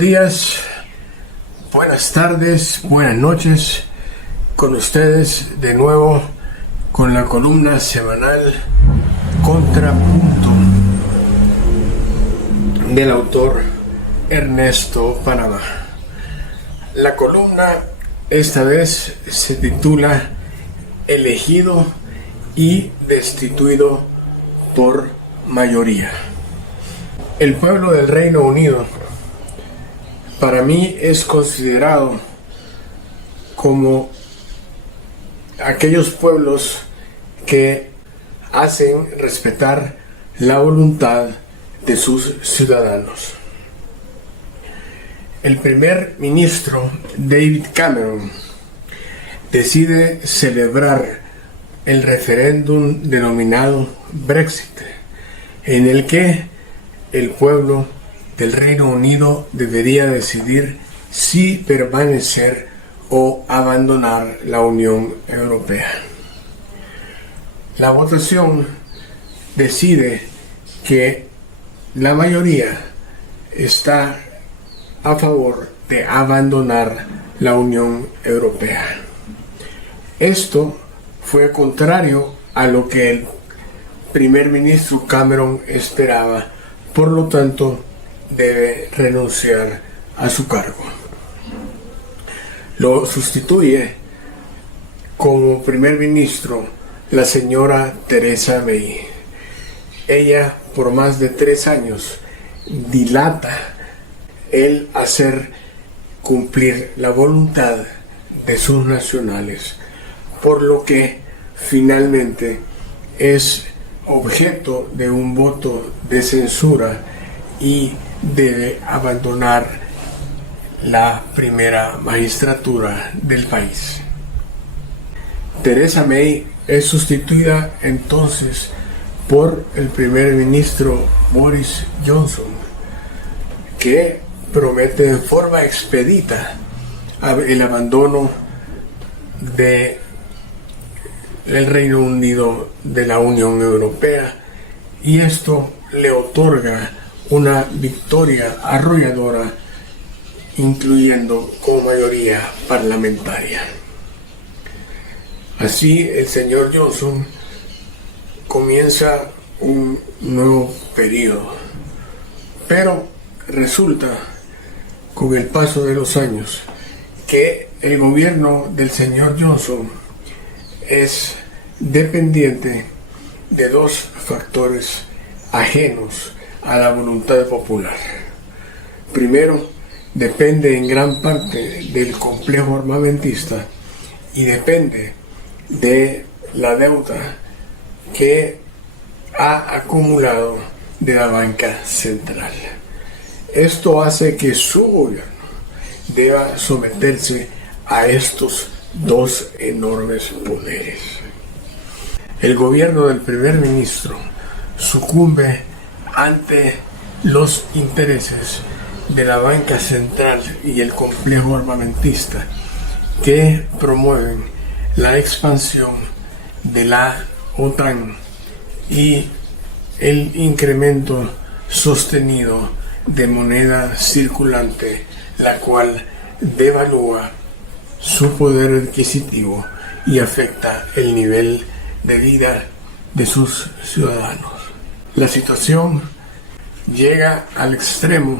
días, buenas tardes, buenas noches, con ustedes de nuevo con la columna semanal Contrapunto del autor Ernesto Panamá. La columna esta vez se titula Elegido y destituido por mayoría. El pueblo del Reino Unido para mí es considerado como aquellos pueblos que hacen respetar la voluntad de sus ciudadanos. El primer ministro David Cameron decide celebrar el referéndum denominado Brexit, en el que el pueblo del Reino Unido debería decidir si permanecer o abandonar la Unión Europea. La votación decide que la mayoría está a favor de abandonar la Unión Europea. Esto fue contrario a lo que el primer ministro Cameron esperaba, por lo tanto debe renunciar a su cargo. Lo sustituye como primer ministro la señora Theresa May. Ella por más de 3 años dilata el hacer cumplir la voluntad de sus nacionales, por lo que finalmente es objeto de un voto de censura y debe abandonar la primera magistratura del país. Theresa May es sustituida entonces por el primer ministro Boris Johnson, que promete en forma expedita el abandono del Reino Unido de la Unión Europea, y esto le otorga una victoria arrolladora, incluyendo como mayoría parlamentaria. Así el señor Johnson comienza un nuevo periodo, pero resulta con el paso de los años que el gobierno del señor Johnson es dependiente de 2 factores ajenos a la voluntad popular. Primero, depende en gran parte del complejo armamentista y depende de la deuda que ha acumulado de la banca central. Esto hace que su gobierno deba someterse a estos 2 enormes poderes. El gobierno del primer ministro sucumbe ante los intereses de la banca central y el complejo armamentista, que promueven la expansión de la OTAN y el incremento sostenido de moneda circulante, la cual devalúa su poder adquisitivo y afecta el nivel de vida de sus ciudadanos. La situación llega al extremo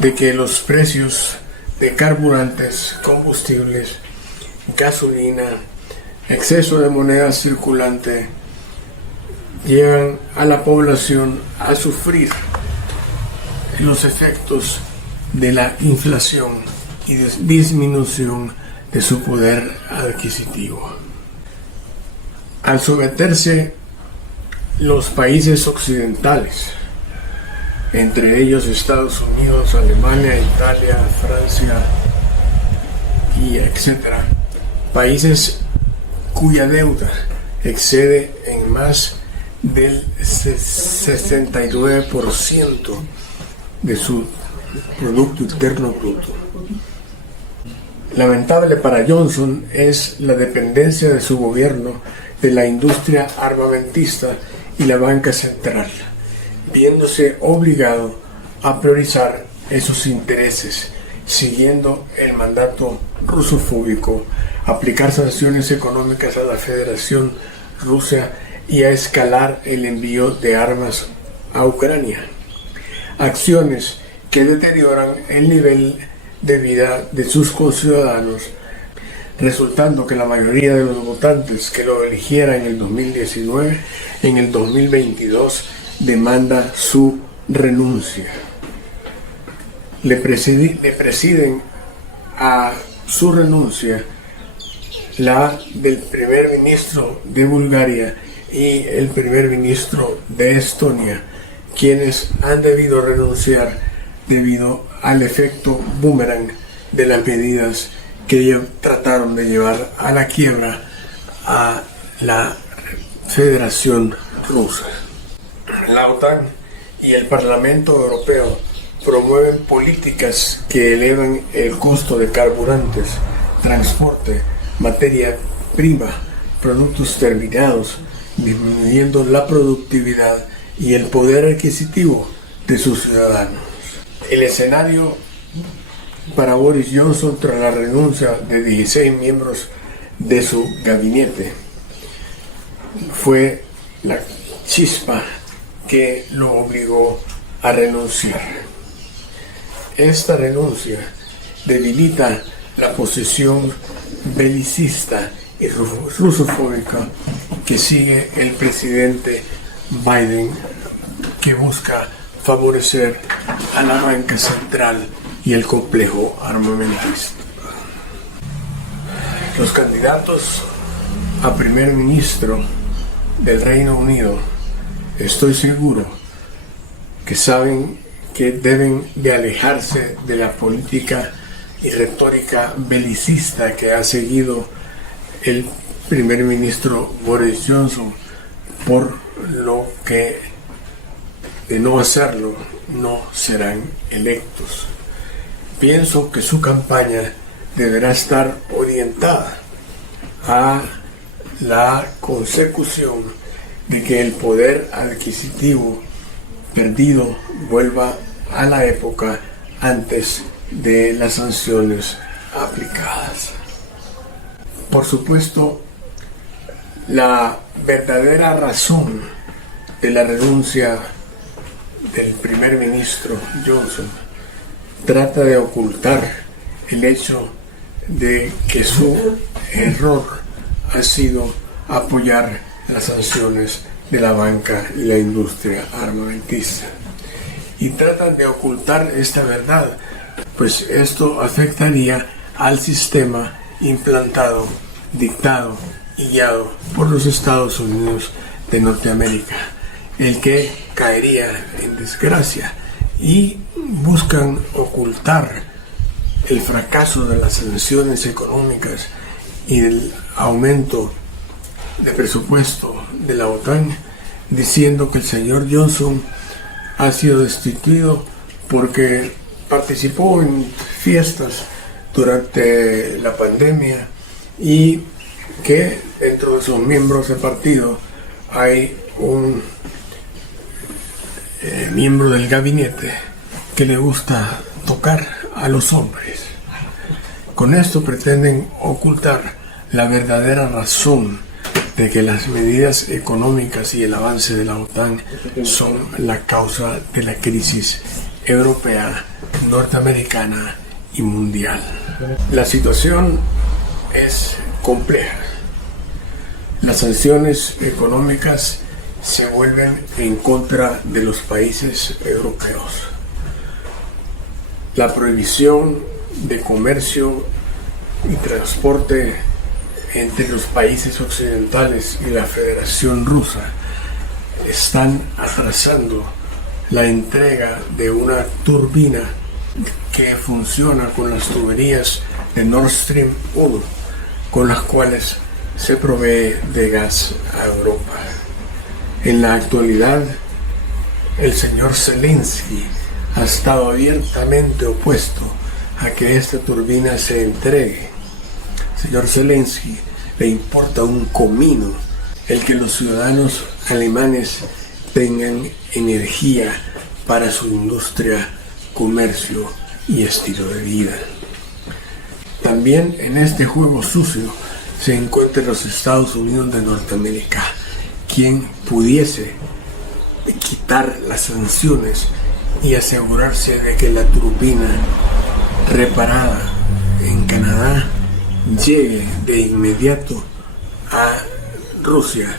de que los precios de carburantes, combustibles, gasolina, exceso de moneda circulante llevan a la población a sufrir los efectos de la inflación y disminución de su poder adquisitivo. Al someterse los países occidentales, entre ellos Estados Unidos, Alemania, Italia, Francia y etcétera, países cuya deuda excede en más del 69% de su Producto Interno Bruto. Lamentable para Johnson es la dependencia de su gobierno de la industria armamentista y la banca central, viéndose obligado a priorizar esos intereses, siguiendo el mandato rusofóbico, aplicar sanciones económicas a la Federación Rusa y a escalar el envío de armas a Ucrania. Acciones que deterioran el nivel de vida de sus conciudadanos, resultando que la mayoría de los votantes que lo eligiera en el 2019, en el 2022 demanda su renuncia. Le presiden a su renuncia la del primer ministro de Bulgaria y el primer ministro de Estonia, quienes han debido renunciar debido al efecto boomerang de las medidas que ellos trataron de llevar a la quiebra a la Federación Rusa. La OTAN y el Parlamento Europeo promueven políticas que elevan el costo de carburantes, transporte, materia prima, productos terminados, disminuyendo la productividad y el poder adquisitivo de sus ciudadanos. El escenario para Boris Johnson tras la renuncia de 16 miembros de su gabinete fue la chispa que lo obligó a renunciar. Esta renuncia debilita la posición belicista y rusofóbica que sigue el presidente Biden, que busca favorecer a la banca central y el complejo armamentista. Los candidatos a primer ministro del Reino Unido, estoy seguro que saben que deben de alejarse de la política y retórica belicista que ha seguido el primer ministro Boris Johnson, por lo que de no hacerlo no serán electos. Pienso que su campaña deberá estar orientada a la consecución de que el poder adquisitivo perdido vuelva a la época antes de las sanciones aplicadas. Por supuesto, la verdadera razón de la renuncia del primer ministro Johnson trata de ocultar el hecho de que su error ha sido apoyar las sanciones de la banca y la industria armamentista. Y tratan de ocultar esta verdad, pues esto afectaría al sistema implantado, dictado y guiado por los Estados Unidos de Norteamérica, el que caería en desgracia, y buscan ocultar el fracaso de las sanciones económicas y el aumento de presupuesto de la OTAN, diciendo que el señor Johnson ha sido destituido porque participó en fiestas durante la pandemia y que dentro de sus miembros del partido hay un miembro del gabinete que le gusta tocar a los hombres. Con esto pretenden ocultar la verdadera razón de que las medidas económicas y el avance de la OTAN son la causa de la crisis europea, norteamericana y mundial. La situación es compleja. Las sanciones económicas se vuelven en contra de los países europeos. La prohibición de comercio y transporte entre los países occidentales y la Federación Rusa están atrasando la entrega de una turbina que funciona con las tuberías de Nord Stream 1, con las cuales se provee de gas a Europa. En la actualidad, el señor Zelensky ha estado abiertamente opuesto a que esta turbina se entregue. Señor Zelensky, le importa un comino el que los ciudadanos alemanes tengan energía para su industria comercio y estilo de vida. También en este juego sucio se encuentran los Estados Unidos de Norteamérica, quien pudiese quitar las sanciones y asegurarse de que la turbina reparada en Canadá llegue de inmediato a Rusia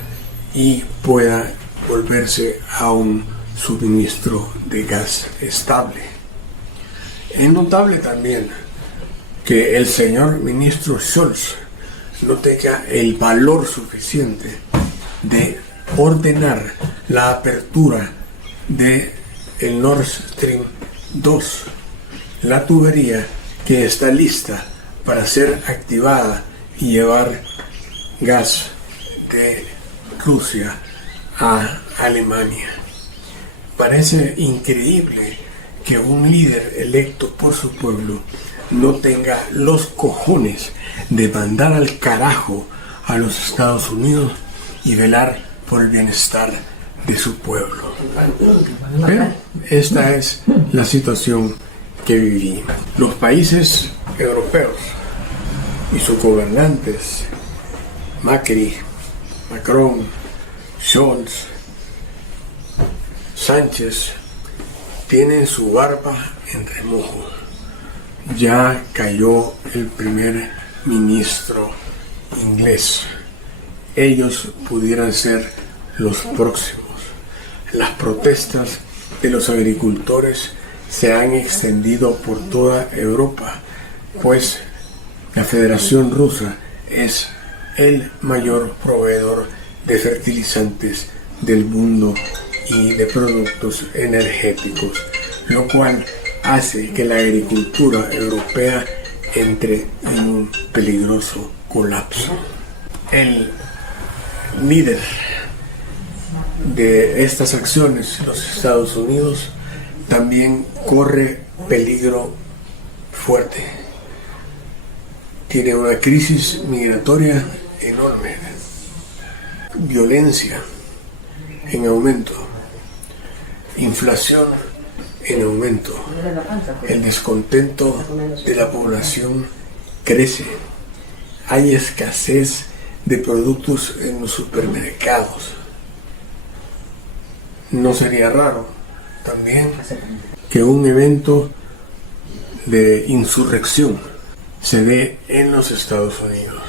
y pueda volverse a un suministro de gas estable. Es notable también que el señor ministro Scholz no tenga el valor suficiente de ordenar la apertura de el Nord Stream 2, la tubería que está lista para ser activada y llevar gas de Rusia a Alemania. Parece increíble que un líder electo por su pueblo no tenga los cojones de mandar al carajo a los Estados Unidos y velar por el bienestar de su pueblo. Pero esta es la situación que vivimos. Los países europeos y sus gobernantes, Macri, Macron, Scholz, Sánchez, tienen su barba en remojo. Ya cayó el primer ministro inglés. Ellos pudieran ser los próximos. Las protestas de los agricultores se han extendido por toda Europa, pues la Federación Rusa es el mayor proveedor de fertilizantes del mundo y de productos energéticos, lo cual hace que la agricultura europea entre en un peligroso colapso. El líder de estas acciones, los Estados Unidos, también corre peligro fuerte. Tiene una crisis migratoria enorme, violencia en aumento, inflación en aumento, el descontento de la población crece, hay escasez de productos en los supermercados. No sería raro también que un evento de insurrección se dé en los Estados Unidos.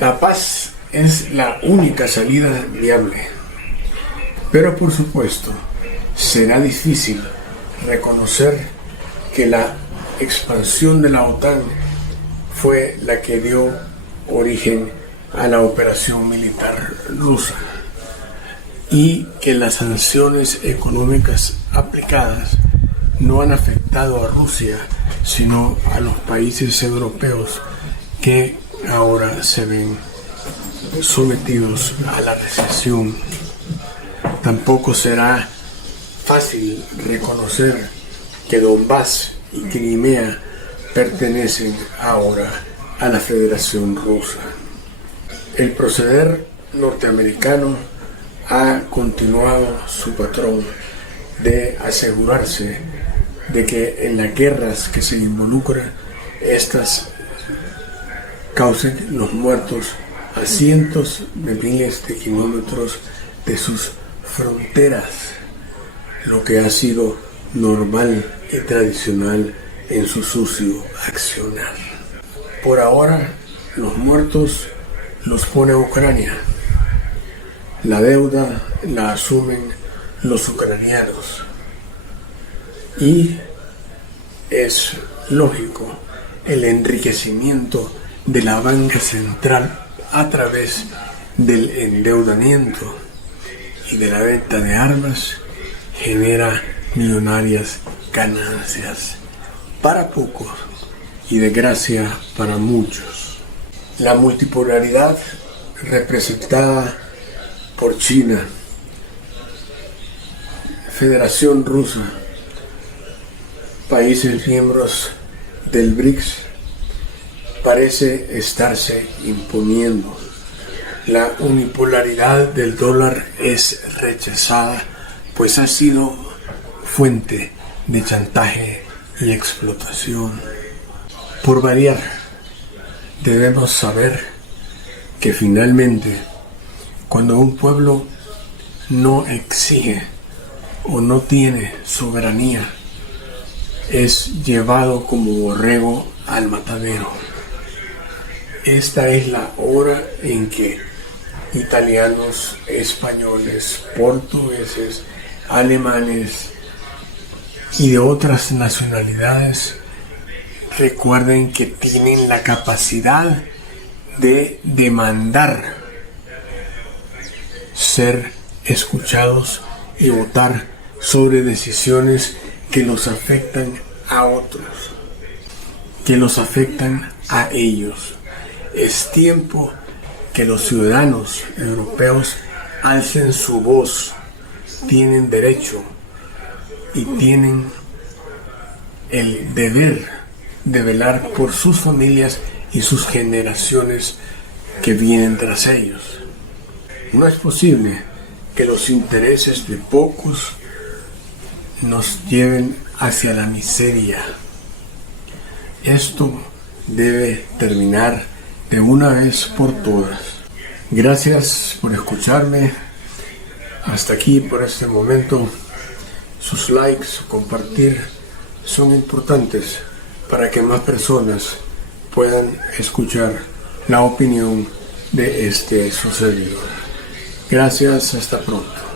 La paz es la única salida viable, pero por supuesto será difícil reconocer que la expansión de la OTAN fue la que dio origen a la operación militar rusa y que las sanciones económicas aplicadas no han afectado a Rusia sino a los países europeos que ahora se ven sometidos a la recesión. Tampoco será fácil reconocer que Donbass y Crimea pertenecen ahora a la Federación Rusa. El proceder norteamericano ha continuado su patrón de asegurarse de que en las guerras que se involucran, estas causen los muertos a cientos de miles de kilómetros de sus fronteras, lo que ha sido normal y tradicional en su sucio accionar. Por ahora, los muertos los pone Ucrania. La deuda la asumen los ucranianos. Y es lógico el enriquecimiento de la banca central a través del endeudamiento y de la venta de armas genera millonarias ganancias para pocos y desgracia para muchos. La multipolaridad representada por China, Federación Rusa, países miembros del BRICS, parece estarse imponiendo. La unipolaridad del dólar es rechazada, pues ha sido fuente de chantaje y explotación. Por variar, debemos saber que finalmente, cuando un pueblo no exige o no tiene soberanía, es llevado como borrego al matadero. Esta es la hora en que italianos, españoles, portugueses, alemanes y de otras nacionalidades recuerden que tienen la capacidad de demandar ser escuchados y votar sobre decisiones que los afectan a otros, que los afectan a ellos. Es tiempo que los ciudadanos europeos alcen su voz. Tienen derecho y tienen el deber de velar por sus familias y sus generaciones que vienen tras ellos. No es posible que los intereses de pocos nos lleven hacia la miseria. Esto debe terminar de una vez por todas. Gracias por escucharme hasta aquí por este momento. Sus likes, compartir son importantes para que más personas puedan escuchar la opinión de este su servidor. Gracias, hasta pronto.